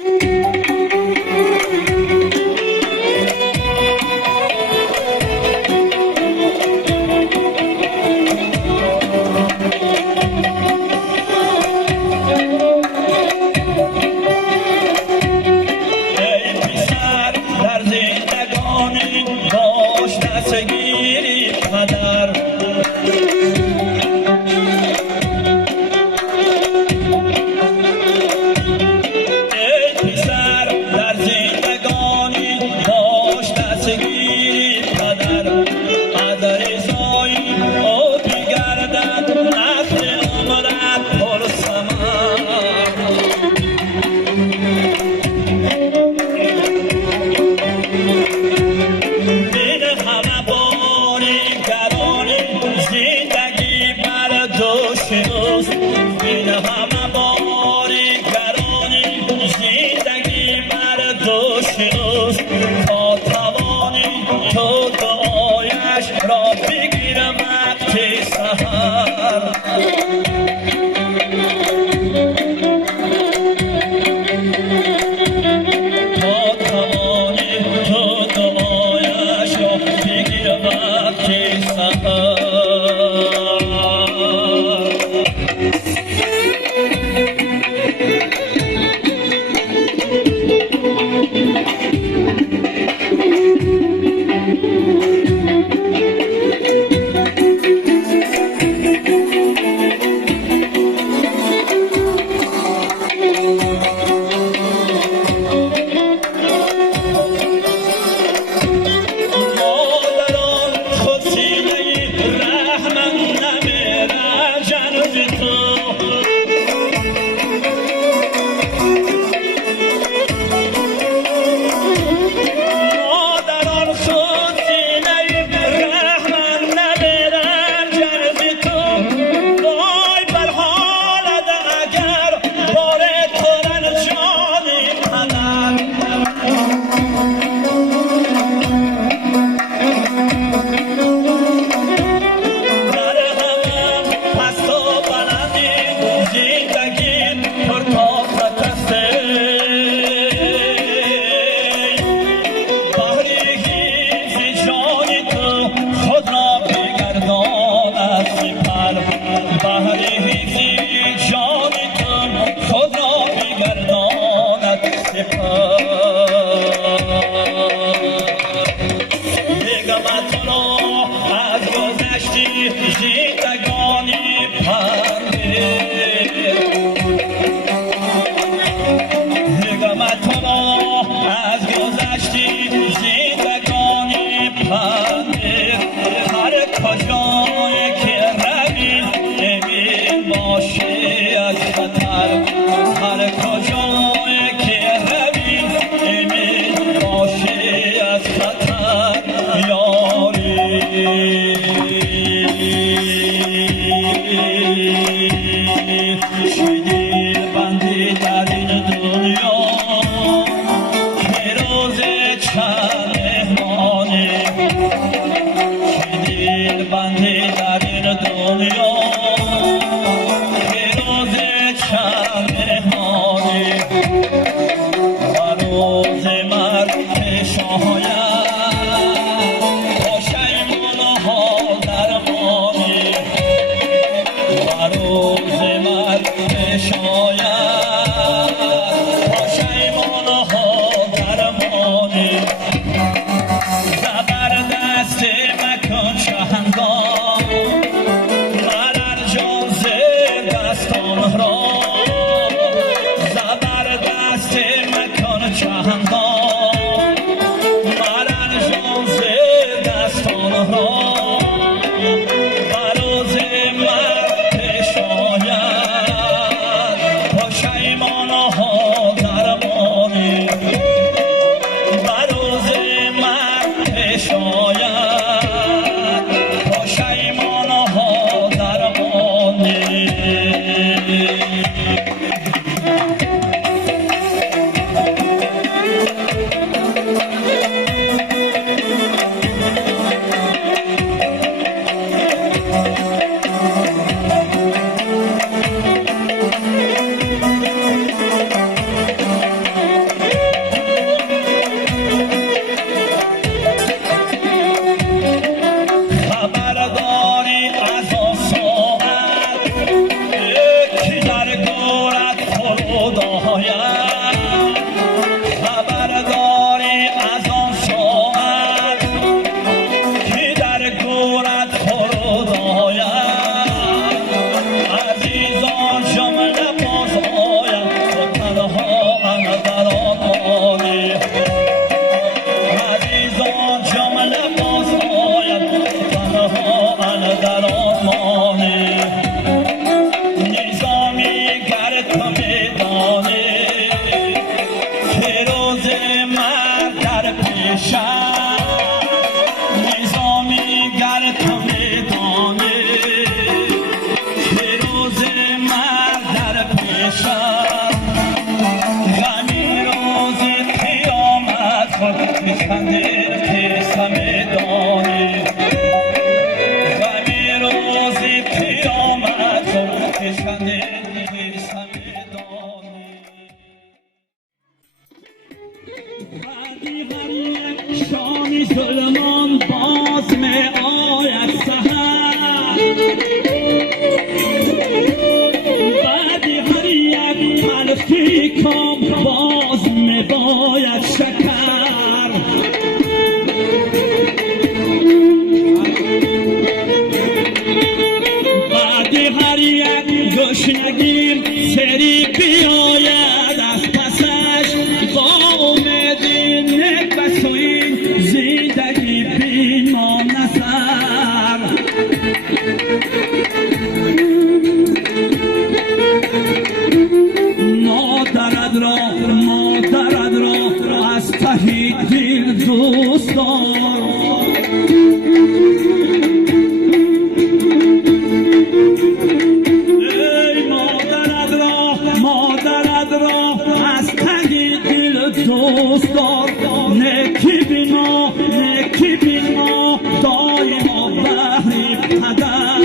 ای که روز مرگ در پیشم نظامی گر تو میدانی که روز مرگ در پیشم غمی روز قیامت خود میخنده قصه میدانی غمی روز قیامت خود میخنده قصه میدانی بعدی هر یک شامی ظلمان باز می آید سحر بعدی هر یک تلخی کام باز می باید شکر بعدی هر یک گشنگی سری بیاید از پسش قوم دینه بسوین زندگی بیما نظر مادرد را از ته دل دوست دار ای مادرد را از ته دل دوست دار نکی بین ما دایما بهر پدر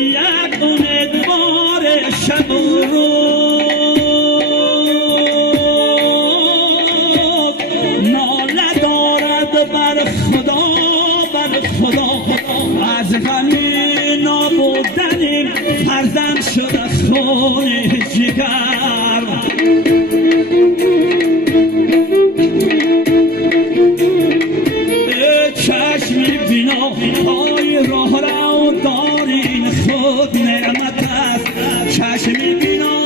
یک امیدوار شب و روز ناله دارد بر خدا از غمی نابودنیم فرزند شده خون جگر چشمی بینا پای راه رو دارین خود نعمت است چشمی بینا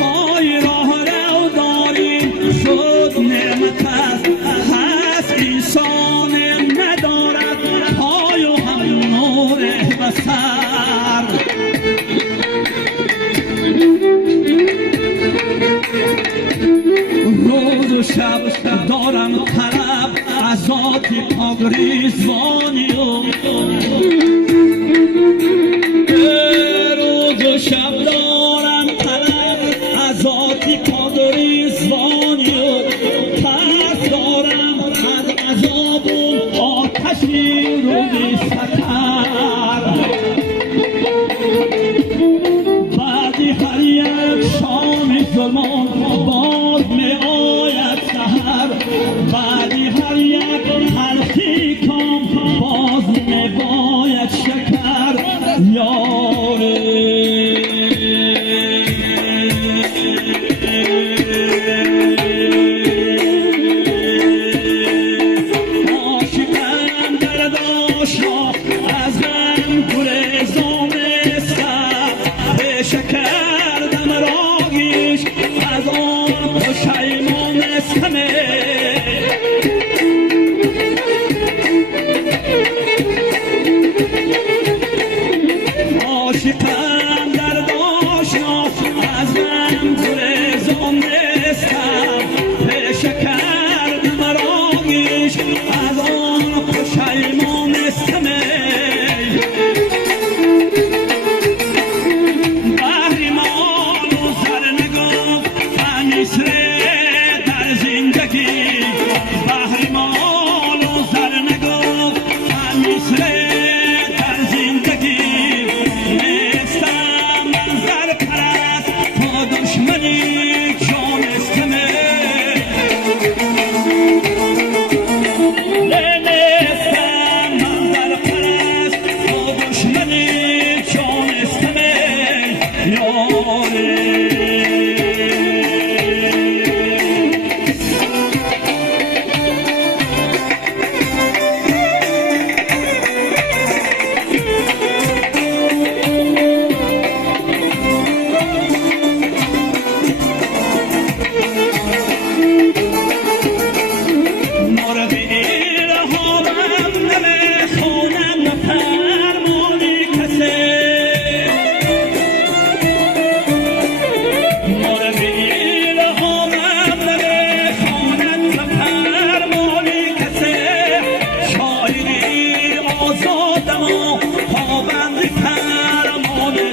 پای راه رو دارین خود نعمت است هست انسان ندارد پای و هم نور بسر روز و شب دارم طلب از ذات پاگریزوانی روز و شب دارم طلب از ذات پاگریزوانی پس دارم از عذاب آتشی روی سکر بعدی هر یک شام ظلمان باز می آید سحر بعدی هر یک تلخی کام باز می باید شکر یاره عاشقم در داشا از غم گریزان شکردم راگیش از آن پشیمان استمه عاشقم در داشنا از من گریزان استم شکردم راگیش از آن پشیمان استمه در زندگی بهرمان و زرنگاه همیشه در زندگی نیست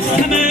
همه